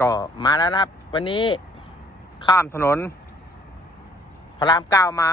ก็มาแล้วนะครับ วันนี้ข้ามถนน พระรามเก้ามา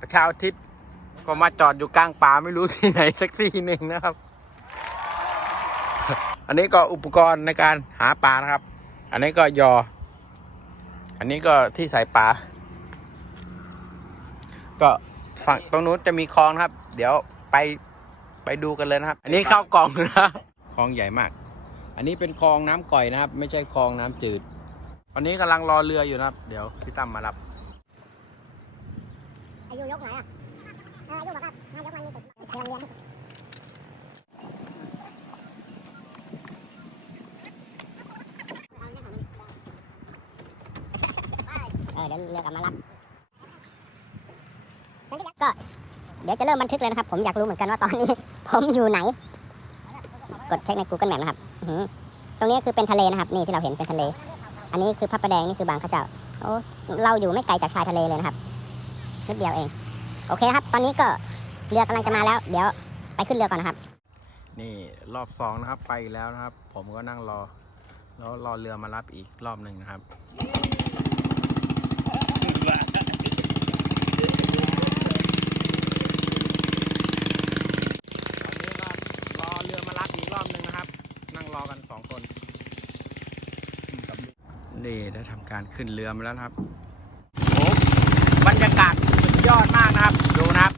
ประชาทิตย์ก็มาจอดอยู่กลางป่าไม่รู้ที่ไหนสักที่หนึ่งนะครับ อันนี้ก็อุปกรณ์ในการหาปลานะครับ อันนี้ก็ยอ อันนี้ก็ที่ใส่ปลา ก็ฝั่งตรงนู้นจะมีคลองนะครับ เดี๋ยวไปไปดูกันเลยนะครับ อันนี้เข้ากล่องนะครับคลองใหญ่มาก อันนี้เป็นคลองน้ำก่อยนะครับ ไม่ใช่คลองน้ำจืด ตอนนี้กำลังรอเรืออยู่นะครับ เดี๋ยวพี่ตั้มมารับอายุยกไหนอะเอออายุบอกว่าถ้ายกมันมีติดกำลังเรียนเออเดี๋ยวเรือกลับมารับก็เดี๋ยวจะเริ่มบันทึกเลยนะครับ ผมอยากรู้เหมือนกันว่าตอนนี้ ผมอยู่ไหน กดเช็คใน Google Map นะครับอื้อหือ ตรงนี้คือเป็นทะเลนะครับ นี่ที่เราเห็นเป็นทะเล อันนี้คือพระประแดงนี่คือบางขาเจ้าโอ้เราอยู่ไม่ไกลจากชายทะเลเลยนะครับนิดเดียวเอง โอเคครับ ตอนนี้ก็เรือกำลังจะมาแล้ว เดี๋ยวไปขึ้นเรือก่อนนะครับ นี่รอบสองนะครับไปแล้วนะครับ ผมก็นั่งรอ แล้วรอเรือมารับอีกรอบหนึ่งนะครับ ตอนนี้ก็รอเรือมารับอีกรอบหนึ่งนะครับ นั่งรอกันสองคนนี่ได้ ทำการขึ้นเรือมาแล้วครับโอ้บรรยากาศสุดยอดมากนะครับ ดูนะครับ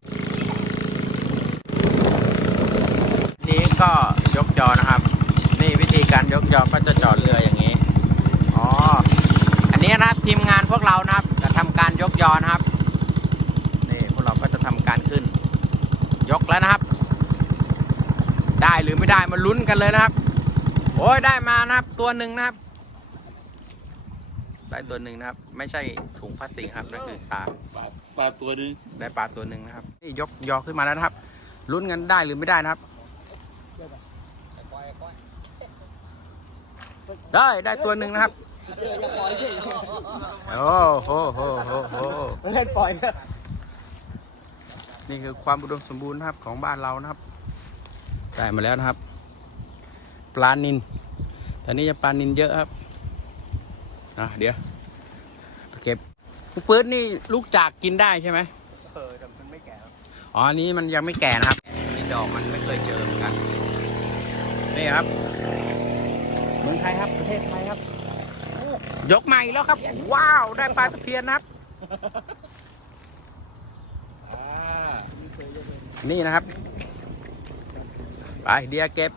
นี้ก็ยกยอนะครับ นี่วิธีการยกยอก็จะจอดเรืออย่างนี้อ๋ออันนี้นะครับทีมงานพวกเรานะครับ จะทำการยกยอนะครับนี่พวกเราก็จะทำการขึ้น ยกแล้วนะครับ ได้หรือไม่ได้มาลุ้นกันเลยนะครับ โอ้ยได้มานะครับตัวหนึ่งนะครับ ได้ตัวหนึ่งนะครับ ไม่ใช่ถุงพลาสติกครับนั่นคือปลาปลาปลาตัวนึงได้ปลาตัวหนึ่งนะครับนี่ยกยอขึ้นมาแล้วนะครับลุ้นกันได้หรือไม่ได้นะครับ ได้ได้ตัวหนึ่งนะครับโอ้โหโหโหโหเล่นปล่อยนะนี่คือความอุดมสมบูรณ์นะครับของบ้านเรานะครับได้มาแล้วนะครับ ปลานินแต่นี่จะปลานินเยอะครับ อะเดี๋ยวไปเก็บลูกปื๊ดนี่ลูกจากกินได้ใช่ไหมเออแต่มันไม่แก่ครับอ๋ออันนี้มันยังไม่แก่นะครับมีดอกมันไม่เคยเจอเหมือนกันนี่ครับเมืองไทยครับประเทศไทยครับ ยกใหม่แล้วครับ ว้าว ได้ปลาตะเพียนนะครับอ่านี่นะครับ ไปเดียเก็บ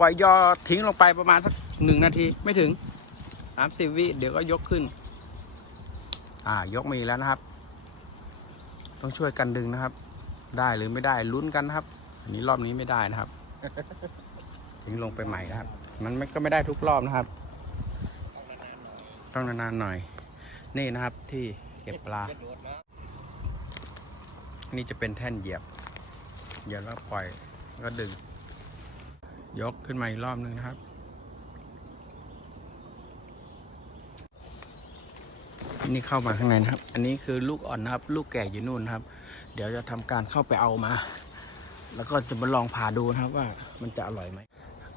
ปล่อยยอทิ้งลงไปประมาณสักหนึ่งนาทีไม่ถึง สามสิบวิเดี๋ยวก็ยกขึ้น อ่ายกมีแล้วนะครับ ต้องช่วยกันดึงนะครับ ได้หรือไม่ได้ลุ้นกันนะครับ อันนี้รอบนี้ไม่ได้นะครับทิ้งลงไปใหม่นะครับ มันไม่ก็ไม่ได้ทุกรอบนะครับ ต้องนานๆหน่อย นี่นะครับที่เก็บปลา นี่จะเป็นแท่นเหยียบ เหยียบแล้วปล่อยแล้วก็ดึง ยกขึ้นมาอีกรอบหนึงนะครับ นี่เข้ามาข้างในนะครับ อันนี้คือลูกอ่อนนะครับ ลูกแก่อยู่นู่นนะครับ เดี๋ยวจะทำการเข้าไปเอามา แล้วก็จะมาลองผ่าดูนะครับว่ามันจะอร่อยไหม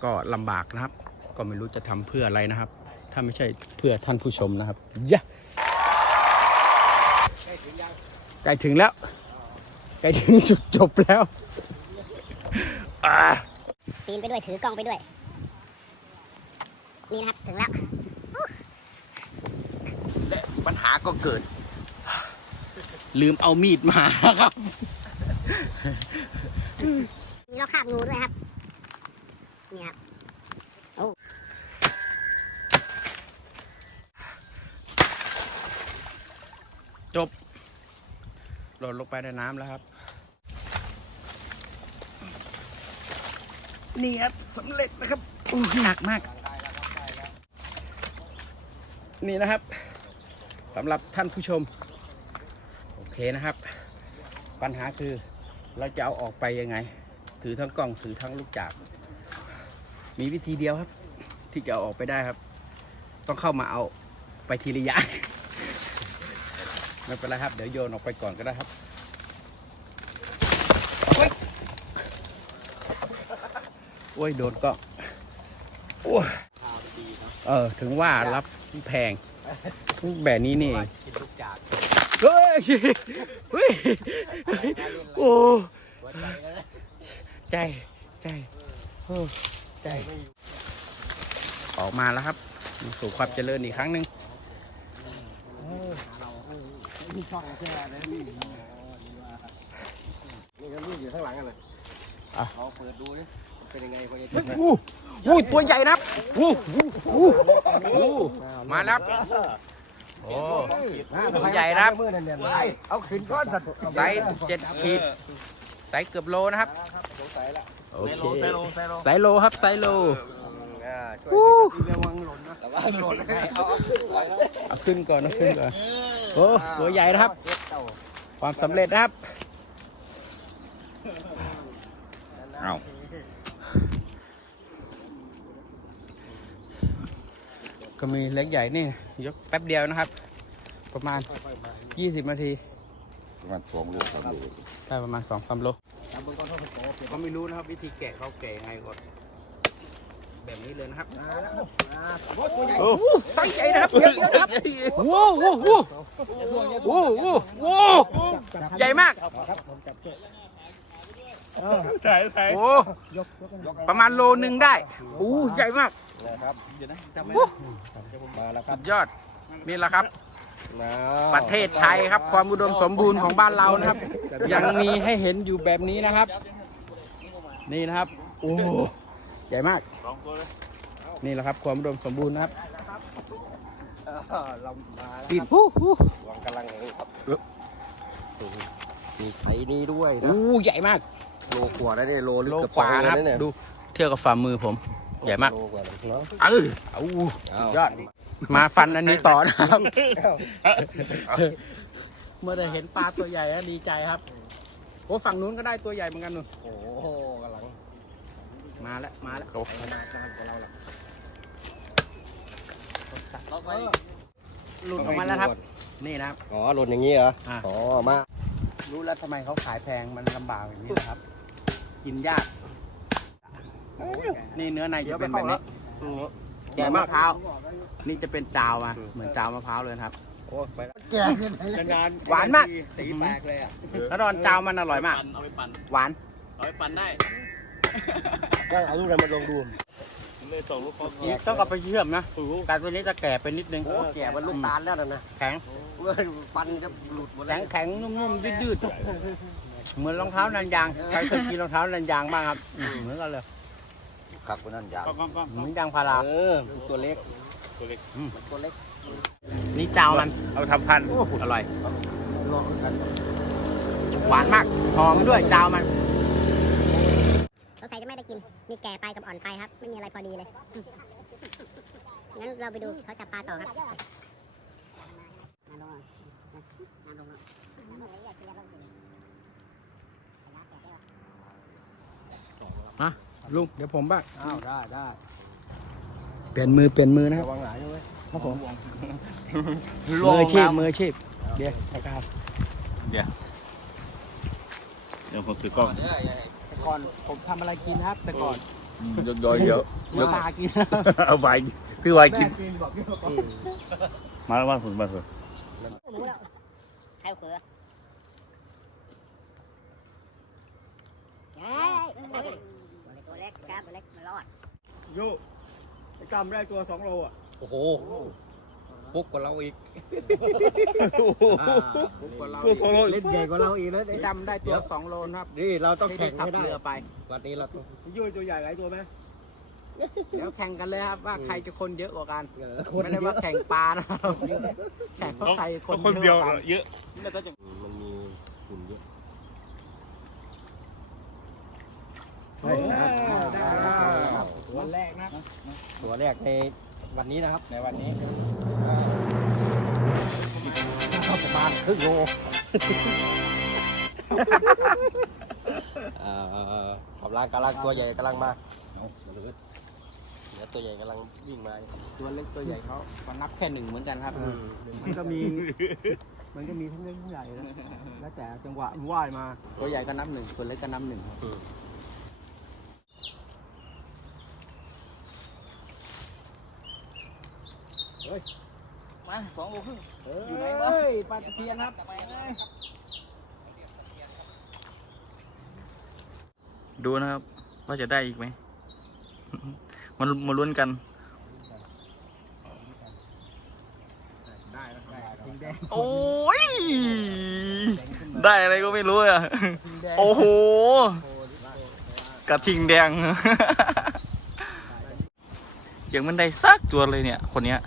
ก็ลำบากนะครับ ก็ไม่รู้จะทำเพื่ออะไรนะครับ ถ้าไม่ใช่เพื่อท่านผู้ชมนะครับยะใกล้ถึงแล้วใกล้ถึงจุดจบแล้วปีนไปด้วยถือกล้องไปด้วย นี่นะครับถึงแล้ว และปัญหาก็เกิด ลืมเอามีดมาครับมีลอกคราบงูด้วยครับ นี่ครับจบหล่นลงไปในน้ำแล้วครับ นี่ครับสำเร็จนะครับอู้หนักมาก นี่นะครับ สำหรับท่านผู้ชม โอเคนะครับ ปัญหาคือเราจะเอาออกไปยังไง ถือทั้งกล้องถือทั้งลูกจาก มีวิธีเดียวครับ ที่จะเอาออกไปได้ครับ ต้องเข้ามาเอาไปทีละอย่างไม่เป็นไรครับ เดี๋ยวโยนออกไปก่อนก็ได้ครับโอ้ยโอ้ยโดนก็โอ้ยเออ ถึงว่ารับแพง แบบนี้นี่เองกินลูกจากเฮ้ยเฮ้ยโอ้หัวใจแล้วนะใจใจโอ้ใจออกมาแล้วครับ สู่ความเจริญอีกครั้งหนึ่งมีช่องแค่นะนี่นี่ก็มีอยู่ข้างหลังกันเลยลองเปิดดูดิเป็นยังไงคนนี้อู้อู้ตัวใหญ่นะครับอู้อู้อู้อู้มาแล้วครับ โอ้ตัวใหญ่นะครับมือนั่นเนี่ยเอาขึ้นก้อนสัตว์ไซส์เจ็ดขีดไซส์เกือบโลนะครับสงสัยละโอเคไซโลไซโลไซส์โลครับไซส์โลอ่าช่วยระวังหล่นนะระวังหล่นนะเอาเอาขึ้นไว้แล้วเอาขึ้นก่อนเอาขึ้นก่อนโอ้ตัวใหญ่นะครับ ความสำเร็จนะครับเอาก็มีเล็กใหญ่นี่ ยกแป๊บเดียวนะครับ ประมาณ 20 นาที ประมาณสองโลสามโลได้ประมาณ2องสามโลเขาไม่รู้นะครับวิธีแกะเขาแกะยังไงก่อนแบบนี้เลยนะครับโอ้ไซส์ใหญ่นะครับเยอะๆนะครับโว้โว้โว้โว้โว้โว้ใหญ่มาก ถ่ายถ่ายโอ้ประมาณโลนึงได้โอ้ใหญ่มากนะครับเดี๋ยวนะจำไม่โอ้มาแล้วครัสุบดยอดนี่แหละครับนะประเทศไทยครับ ความอุดมสมบูรณ์ของบ้านเรานะครับ ยังมีให้เห็นอยู่แบบนี้นะครับ นี่นะครับโอ้ใหญ่มากนี่แหละครับ ความอุดมสมบูรณ์นะครับเรามาแล้วปิดฮู้ฮู้วางกำลังแห่งครับมีไซส์นี้ด้วยนะโอ้ใหญ่มาก โลกว่าได้เนี่ยโลโลกว่านะครับดูเทียบกับฝ่ามือผม ใหญ่มาก โลกว่าเลยเนาะเออเอาสุดยอด มาฟันอันนี้ต่อนะครับ เมื่อได้เห็นปลาตัวใหญ่แล้วดีใจครับโอ้ฝั่งนู้นก็ได้ตัวใหญ่เหมือนกันนู่นโอ้โหกำลังมาแล้วมาแล้วเขาขนาดกำลังกับเราละหลุดออกมาแล้วครับ นี่นะครับ อ๋อหล่นอย่างนี้เหรอ อะ อ๋อ มารู้แล้วทำไมเขาขายแพงมันลำบากอย่างนี้นะครับ กินยากนี่เนื้อในจะเป็นแบบนี้แกะมะพร้าวนี่จะเป็นจาวมาเหมือนจาวมะพร้าวเลยนะครับโอ้ไปแล้วแก่นานหวานมากตีแตกเลยอะแล้วตอนจาวมันอร่อยมากเอาไปปั่นหวานเอาไปปั่นได้ก็เอาลูกนั้นมาลงดูเลยส่งลูกเขาต้องเอาไปเชื่อมนะแต่ตัวนี้จะแก่ไปนิดนึงโอ้แก่มันลูกตาลแล้วนะนะแข็งเว้ยฟันจะหลุดหมดแล้แข็วงแข็งนุ่มๆยืดๆ เหมือนรองเท้านันยางใครเคยกินรองเท้านันยางบ้างครับอืมเหมือนกันเลยครับคนนั้นยาวก้องก้องก้องเหมือนยางพาราเออตัวเล็กตัวเล็กตัวเล็ก นี่จาวมันเอาทำพันอร่อยลองกันหวานมากหอมด้วยจาวมันสงสัยจะไม่ได้กิน มีแก่ไปกับอ่อนไปครับ ไม่มีอะไรพอดีเลยอืมงั้นเราไปดูเขาจับปลาต่อครับ ลุงเดี๋ยวผมบ้างอ้าวได้ได้เปลี่ยนมือเปลี่ยนมือนะครับระวังหลายด้วยครับผมมืออาชีพมืออาชีพเดี๋ยวครับเดี๋ยวผมถือกล้องแต่ก่อนผมทำอะไรกินครับ แต่ก่อนยกยอยเยอะซื้อปลากินเอาไปคือไว้กินกินบอกพี่บอกมาแล้วบ้านผมมาเถอะใครเขือเฮ้ ยตัวเล็กครับตัวเล็กมันรอดโย่ไอ้กำได้ตัวสองโลอะโอ้โหพุกกว่าเราอีกผมกว่าเราเล่นใหญ่กว่าเราอีกแล้วได้จำได้ตัวสองโลนะครับนี่เราต้องที่แข่ได้งขับให้ได้เรือไป วันนี้เราต้องยุ่ยตัวใหญ่หลายตัวไหมเดี๋ยวแข่งกันเลยครับว่าใครจะคนเยอะกว่ากันคนไม่ได้ว่าแข่งปลานะครับแข่งว่าใครคนคนเดียวอะกว่ากันเยอะมันมีฝุ่นเยอะ ตัวแรกนะตัวแรกในวันนี้นะครับ ในวันนี้ประมาณครึ่งโลอ่ากำลังกำลังตัวใหญ่กำลังมาเดี๋ยวตัวใหญ่กำลังวิ่งมา ตัวเล็กตัวใหญ่เขาก็นับแค่หนึ่งเหมือนกันครับ มันก็มี มันก็มีทั้งเล็กทั้งใหญ่นะแล้วแต่จังหวะมันว่ายมา ตัวใหญ่ก็นับหนึ่งตัวเล็กก็นับหนึ่งครับ มาสองโลครึ่งอยู่ไหนวะปลาตะเพียนครับดูนะครับ ว่าจะได้อีกไหม มันมาลุ้นกันได้แล้วได้ทิ้งแดงโอ้ย ได้อะไรก็ไม่รู้อะ โอ้โห กระทิงแดง ยังมันได้ซักตัวเลยเนี่ย คนเนี้ย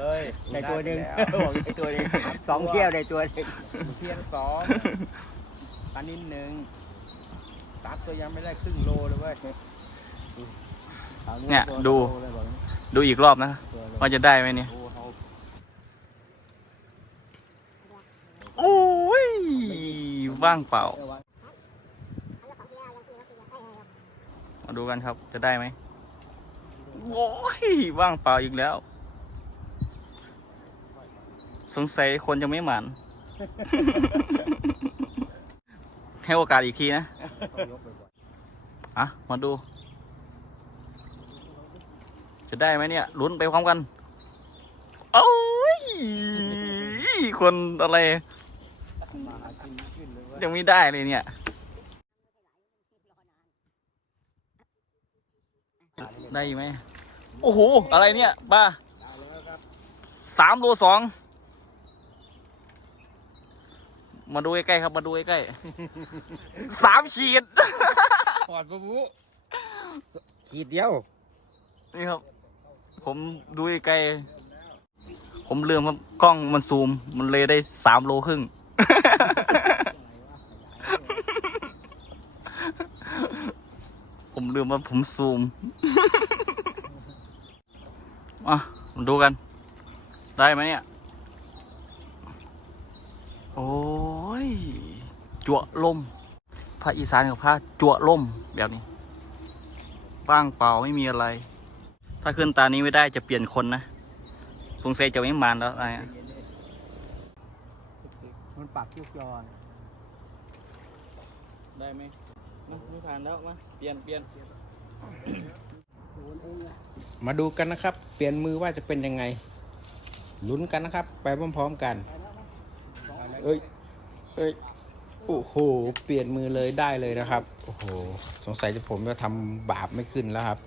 เฮ้ยได้ตัวหนึ่งได้บอกได้ตัวหนึ่งสองเที่ยวได้ตัวหนึ่งเพียนสองปลานินหนึ่งสามตัวยังไม่ได้ครึ่งโลเลยเว้ยเนี่ยดูดูอีกรอบนะว่าจะได้ไหมเนี่ย โอ้ยว่างเปล่ามาดูกันครับ จะได้ไหมโอ้ย ว่างเปล่าอีกแล้ว สงสัยคนจะไม่หมัน ให้โอกาสอีกทีนะ อะ มาดู จะได้ไหมเนี่ย ลุ้นไปพร้อมกันโอ้ยคนอะไร ยังไม่ได้เลยเนี่ย ได้ไหม โอ้โห อะไรเนี่ยป้าสามโลสอง มาดูใกล้ๆครับ มาดูใกล้ๆ สามขีดปอดปุ๊บุขีดเดียว นี่ครับ ผมดูไกลๆผมลืมครับกล้องมันซูม มันเลยได้สามโลครึ่ง ผมลืมว่าผมซูม อะมาดูกัน ได้ไหมเนี่ย โอ้ย จั่วลมภาคอีสานกับภาคจั่วลมแบบนี้ว่างเปล่าไม่มีอะไร ถ้าขึ้นตานี้ไม่ได้จะเปลี่ยนคนนะสงสัยจะไม่มานแล้วอะไรอะมันปากยุกยอนได้ไหมมาไม่ผ่านแล้วมาเปลี่ยนเปลี่ยนมาดูกันนะครับ เปลี่ยนมือว่าจะเป็นยังไงลุ้นกันนะครับ ไปพร้อมๆกัน เอ้ย เอ้ย โอ้โห เปลี่ยนมือเลยได้เลยนะครับ โอ้โห สงสัยจะผมจะทำบาปไม่ขึ้นแล้วครับ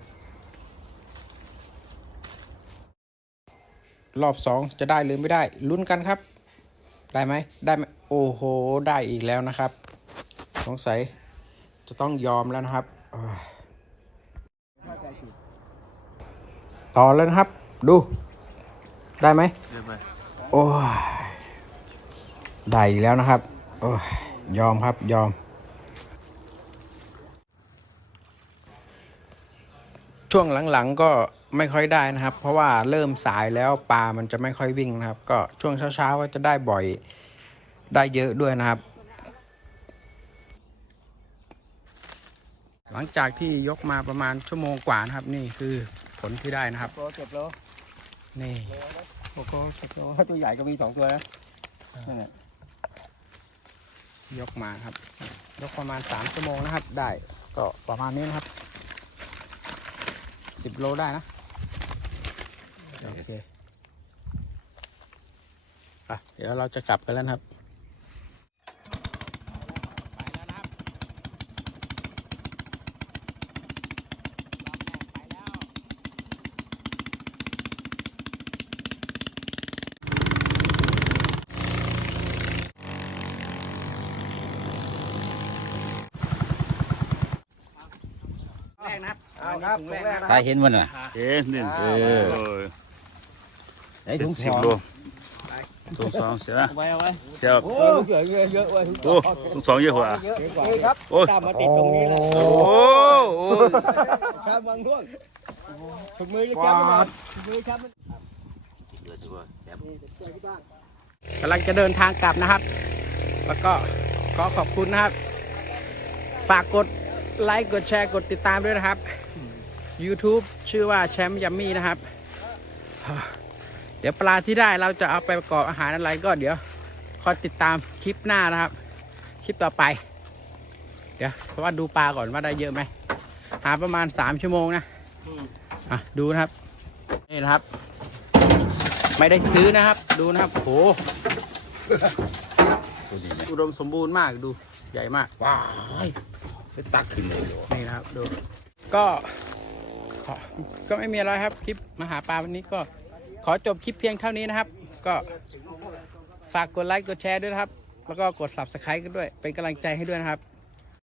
รอบสองจะได้หรือไม่ได้ ลุ้นกันครับ ได้ไหม ได้ไหมโอ้โห ได้อีกแล้วนะครับ สงสัยจะต้องยอมแล้วนะครับอ้ายต่อแล้วนะครับ ดู ได้ไหมเดี๋ยวไปโอ้ยได้อีกแล้วนะครับ โอ้ย ยอมครับยอม ช่วงหลังๆก็ไม่ค่อยได้นะครับ เพราะว่าเริ่มสายแล้วปลามันจะไม่ค่อยวิ่งนะครับ ก็ช่วงเช้าๆก็จะได้บ่อยได้เยอะด้วยนะครับ หลังจากที่ยกมาประมาณชั่วโมงกว่านะครับ นี่คือผลที่ได้นะครับตัวเจ็บโลนี่โอ้โหเจ็บโลตัวใหญ่ก็มีสองตัวนะนั่นแหละ ยกมาครับ ยกประมาณสามชั่วโมงนะครับ ได้ก็ประมาณนี้นะครับสิบโลได้นะ โอเคอะเดี๋ยวเราจะกลับกันแล้วครับ ไปแล้วนะครับไปแล้ว แรกนะ ครับเอาครับถุงถุงแรแรกกนะนะคครัรับบเห็นมันอะเห็นนี่เออไอ้ถุงสิบโลถุงสองเสียไว้เอาไว้เสียโอ้เยอะเยอะเยอะเว้ยโอ้ถุงสองเยอะกว่าเยอะนี่ครับโอ้ยตามมาติดตรงนี้แหละโอ้โหชาบังร่วงถุงมือจะช้ำมันถุงมือช้ำมันกำลังจะเดินทางกลับนะครับ แล้วก็ขอขอบคุณนะครับ ฝากกดไลค์ กดแชร์ กดติดตามด้วยนะครับ YouTube ชื่อว่าแชมป์ยัมมี่นะครับ เดี๋ยวปลาที่ได้เราจะเอาไปประกอบอาหารอะไรก็เดี๋ยวคอยติดตามคลิปหน้านะครับ คลิปต่อไป เดี๋ยวเพราะว่าดูปลาก่อนว่าได้เยอะไหมหาประมาณ 3 ชั่วโมงนะอะดูนะครับนี่นะครับ ไม่ได้ซื้อนะครับ ดูนะครับโหตัวดีไหมอุดมสมบูรณ์มากดูใหญ่มากว้ายไปตักขึ้นเลยเดี๋ยวนี่นะครับดูก็ขอ ก็ไม่มีอะไรครับคลิปมาหาปลาวันนี้ก็ขอจบคลิปเพียงเท่านี้นะครับ ก็ฝากกดไลค์กดแชร์ด้วยนะครับ แล้วก็กด subscribe กันด้วย เป็นกำลังใจให้ด้วยนะครับ